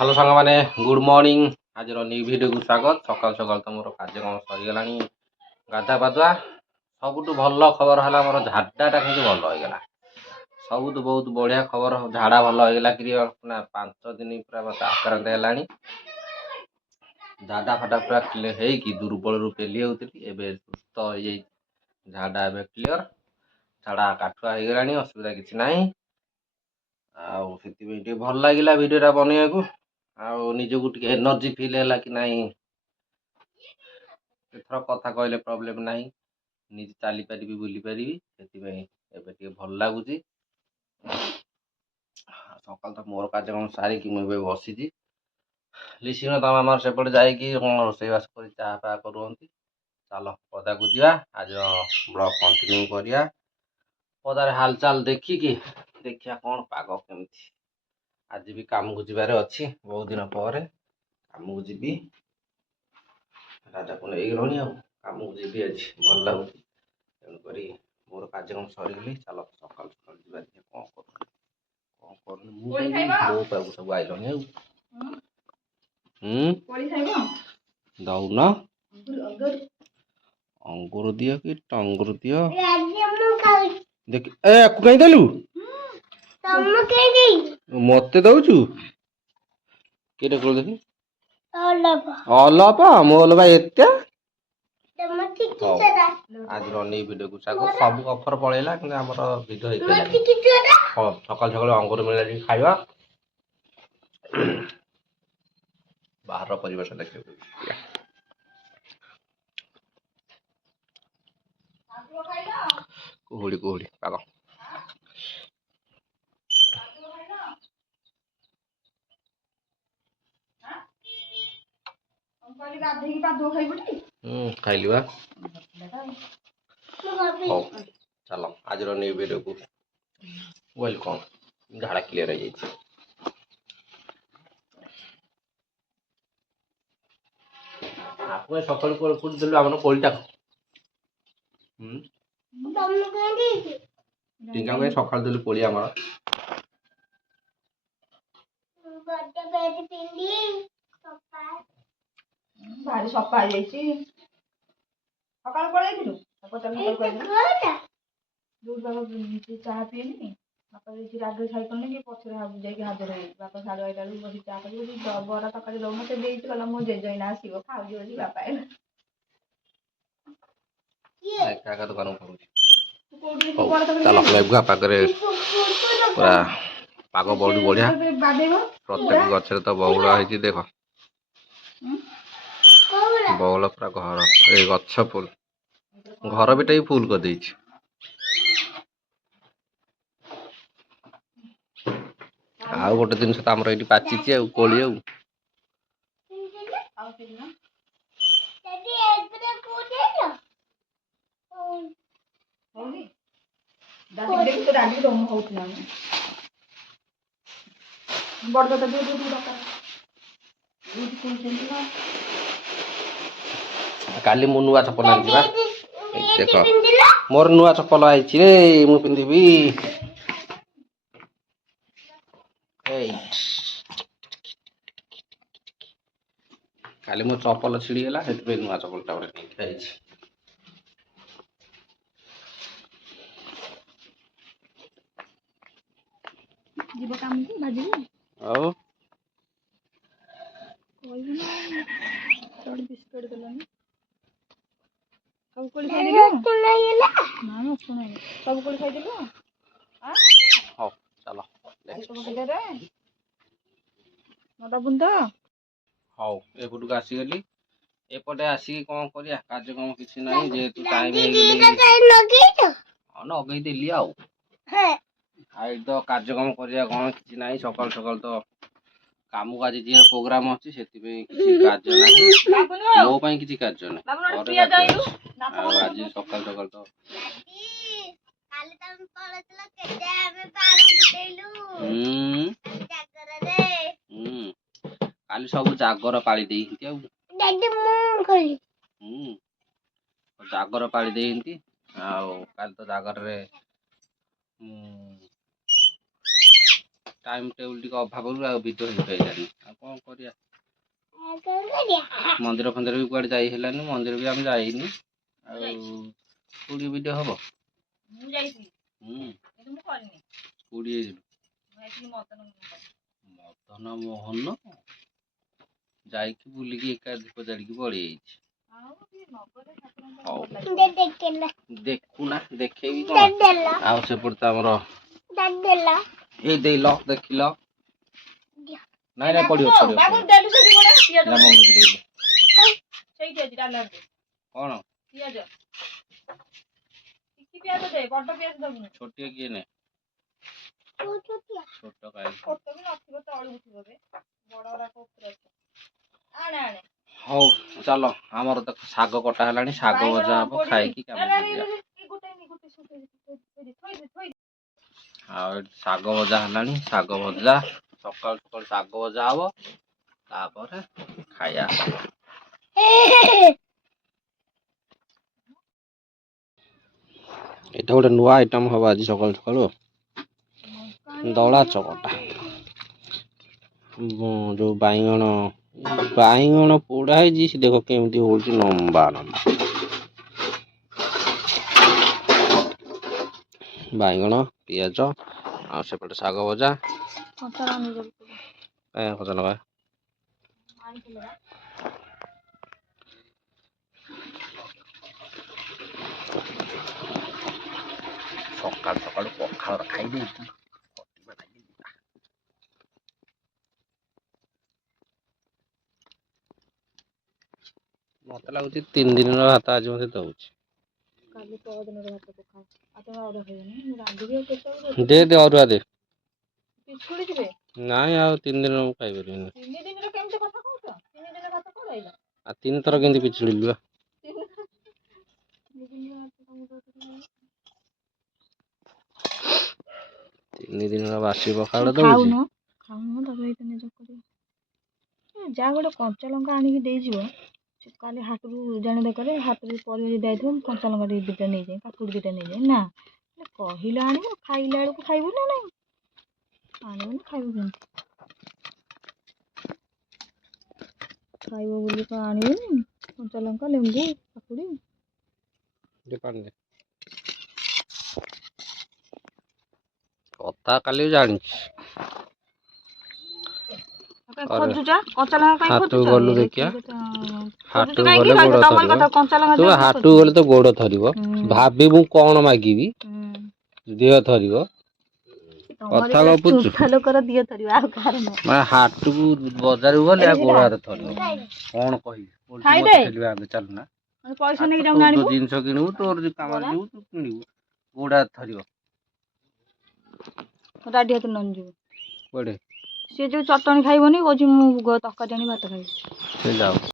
Hello सांग मैंने good morning आज न्यू वीडियो को स्वागत। सकाल सकाल तो मोर कार्यक्रम सरीगला गाधा पाधुआ सबुठ भल खबर है मोर झाड़ाटा कि भल होगा सबुठ बहुत बढ़िया खबर झाड़ा भल होगा क्लियर ना 5 दिन पूरा मत आक्रांत है झाड़ा फाटा पूरा हो दुर्बल रू पेली होती एवं सुस्थ हो झाड़ा एवं क्लियर झाड़ा काठुआ हो गला असुविधा किसी ना आती भल लगे भिडियोटा बनवाक निजक टे एनर्जी फिल है कि नाई एथर कथा कहले प्रोब्लेम ना निजे चली पारि बुली पारि से भल लगुच सकाल तो मोर कार्यक्रम सारिकी मुझे बसी लिसिन तुम आम सेपटे जाकि रोसईवास कर चाह फा कर चल पदा को जा आज ब्लॉग कंटिन्यू करिया पदार हालचाल देखिकी देखिया कौन पाग केमती आज भी काम को जबार अच्छी बहुत दिन पर काम को जी राजा को नहीं रही आम को जी आज भल लगुच तेणुक मोर कार्यक्रम सरीगली चल सकाल सकाल जा कौन कर पाक सब आईलनी दौन अंगूर दियो कि टंगूर दियो देख आपको कहीं देलु मत दौचु कि देखी अलप मोल एत आज नी भिड को सब अफर पलैला कि भिडियो सकाल सकाल अंगूर मिलला खाଇବା बाहर परिवेश देखिए कुहुड़ी कुहुड़ी पाग खाइली बा चलो आज न्यू वीडियो को वेलकम झाड़ा क्लियर है आप सकाल देलु आम कोईटा टीका को सकाल देलु कोली आम भारी सफा सकाल चाह पीनी बापा राग साइकल कि पचर जाकि हाजर हो बापा 8:30 बस चाह कर बड़ा तक मत गला मो जेजना आसो खाऊ बापा दुकान चलो पाखे पूरा पाग बहुत बढ़िया प्रत्येक गचर तो बउल है देख बउल पूरा घर ए गछ फुल घर भी फुल कर देछि आउ गोटे दिन तो आम ये पाची कोली काली मु नुआ चपल आनी देख मोर नुआ चपल आई मु पिंधि काली मो चपल छिड़ीगला से नुआ चपलटा गोटे जीव काम को भाजी आओ कोई ना थोड़ी बिस्कुट देलानी सब कोली खाई देलु ना ना सुना सब कोली खाई देलु हां हो चलो आई सब के रे नटा बुंदा हाउ एपटू आसी गली एपटे आसिक कौन करिया कार्यक्रम किसी ना जेहेतु टाइम नगई देली आउ तो कार्यक्रम करिया कौन किसी ना सकाल सकाल तो काम को आज जी प्रोग्राम अच्छी से कार्य ना मो किसी कार्य ना आज सकाल सकाल तो काली सब जागर पाली जागर पाली काली तो जागर रे ଟାଇମ୍ ଟେବୁଲ୍ ଟିକେ ଅଭାବରୁ ଆଉ ଭିଡ଼ିଓ ହେଇପାରିଲାନି। ଆଉ କ'ଣ କରିବା, ମନ୍ଦିର ଫନ୍ଦିର ବି କୁଆଡ଼େ ଯାଇ ହେଲାନି, ମନ୍ଦିର ବି ଆମେ ଯାଇନି। ଆଉ କୋଉଠି ଭିଡ଼ିଓ ହବ? ମୁଁ ଯାଇଥିଲି କିନ୍ତୁ ମୁଁ କରିନି। କୋଉଠି ଯାଇଥିଲୁ? ମୁଁ ଯାଇଥିଲି ମଦନ ମୋହନ ଯାଇକି ବୁଲିକି ଏକା ଦୀପ ଜାଳିକି ପଳେଇ ଯାଇଛି। ହଉ ଦେଖୁନା, ଦେଖେଇବି କ'ଣ? ଆଉ ସେପଟେ ତ ଆମର ଏଇ ଦେଇଲ ଦେଖିଲ। ନାଇଁ ନାଇଁ ପଡ଼ିବ ବାବୁ ଦେଲୁ ସେଠି ଗୋଟେ ପିଆଜ କ'ଣ ସେଇଠି ଅଛି ଡାଲାରେ। ପିଆଜ ଟିକି ପିଆଜ ଦେ, ବଡ ପିଆଜ ଦବୁନି। ଛୋଟିଆ କିଏ ନେ? ଛୋଟ କାଇଁ? ଛୋଟ ବି ନଥିବ, ତଳକୁ ଥିବ ବେ, ବଡ ଗୁଡାକ ଉପରେ ଅଛି। ଆଣେ ଆଣେ। ହଉ ଚାଲ, ଆମର ତ ଶାଗ କଟା ହେଲାଣି, ଶାଗ ଭଜା ହବ, ଖାଇକି କାମ କରିବା। ଆଉ ଏଠି ଶାଗ ଭଜା ହେଲାଣି, ଶାଗ ଭଜା ସକାଳୁ ସକାଳୁ ଶାଗ ଭଜା ହବ, ତାପରେ ଖାଇବା। ଏଇଟା ଗୋଟେ ନୂଆ ଆଇଟମ୍ ହବ ଆଜି ସକାଳୁ ସକାଳୁ, ଦଳା ଚକଟା। ଯୋଉ ବାଇଗଣ ପୋଡା ହେଇଛି, ସେ ଦେଖ କେମିତି ହଉଛି ଲମ୍ବା ଲମ୍ବା। ବାଇଗଣ, ପିଆଜ ଆଉ ସେପଟେ ଶାଗ ଭଜା। କଞ୍ଚା ଲଙ୍କା ସକାଳୁ ସକାଳୁ ପଖାଳ ଖାଇଦେଇକି ମତେ ଲାଗୁଛି 3 ଦିନର ଭାତ ଆଜି ମତେ ଦଉଛି। କାଲି ପରଦିନର ଭାତ ପଖାଳ। ଆଉ ତମେ ଅରୁଆ ଖାଇବନି? ମୁଁ ରାନ୍ଧିବି ଆଉ କେତେବେଳେ? ଦେ ଅରୁଆ ଦେ। ପିଛୁଳି ଯିବେ? ନାଇଁ ଆଉ 3 ଦିନ ମୁଁ ଖାଇପାରିବିନି। 3 ଦିନରେ କେମିତି କଥା କହୁଛ? 3 ଦିନରେ ଭାତ କୁଆଡୁ ଆଇଲା? ଆଉ 3 ଥର କେମିତି ପିଛୁଳିଲୁ ବା? 3 ଦିନର ବାସି ପଖାଳ ଦଉଛି। ଖାଉନ ତାପରେ ଏଇଟା ନିଜ କରିବ। ଯାହା ଗୋଟେ କଞ୍ଚା ଲଙ୍କା ଆଣିକି ଦେଇଯିବ। ସେ କାଲି ହାଟରୁ ଜାଣି ଦରକାର, ହାଟରୁ ପରିବା ଯଦି ଯାଇଥିବ, କଞ୍ଚା ଲଙ୍କା ଟିକେ ଦିଟା ନେଇଯାଏ, କାକୁଡ଼ି ଦିଟା ନେଇଯାଏ। ନା କହିଲେ ଆଣିବ, ଖାଇଲା ବେଳକୁ ଖାଇବୁ ନା ନାଇଁ? ଆଣିବନି ଖାଇବୁ କେମିତି? ଖାଇବ ବୋଲି କଣ ଆଣିବନି? କଞ୍ଚା ଲଙ୍କା, ଲେମ୍ବୁ, କାକୁଡ଼ି। କଥା କାଲି ଜାଣିଛି। ଖୋଜୁଛ କଞ୍ଚା ଲଙ୍କା କାଇଁ ହାଟକୁ ଖୋଜୁଛ? ଗଲୁ ଦେଖିଆ। ଖୋଜୁଛ ହାଟକୁ କାହିଁକି? ଗଲେ ଗୋଡ ତମର ଥରିବ। କଥା କଞ୍ଚା ଲଙ୍କା ତୁ ଦିଅ ବୋଲି ହାଟକୁ ଖୋଜୁଛ। ଗଲେ ତ ଗୋଡ ଥରିବ, ଭାବିବୁ କଣ ମାଗିବି, ଦେହ ଥରିବ। କଥା ଗପୁଛୁ। ଲୋକର ଦିଅ ଥରିବ, ଆଉ କାହାର ନୁହଁ। ହାଟକୁ ବଜାରକୁ ଗଲେ ଆଉ ଗୋଡ ହାତ ଥରିବ। କଣ କହିବି? ଚାଲୁନା। ପଇସା ନେଇକି ତୋର ଯାଉନ ତ ଆଣିବୁ। ଜିନିଷ କିଣିବୁ, ତୋର କାମରେ ଯିବୁ, ତୁ କିଣିବୁ, ଗୋଡ ହାତ ଥରିବ। ଡାଡି ହାତରେ ନହେଲେ ଯିବୁ। କୁଆଡେ? ସିଏ ଯୋଉ ଚଟଣି ଖାଇବନି, କହୁଛି ମୁଁ ତରକାରୀ ଆଣି ଭାତ ଖାଇବି। ସେ ଯାଉ।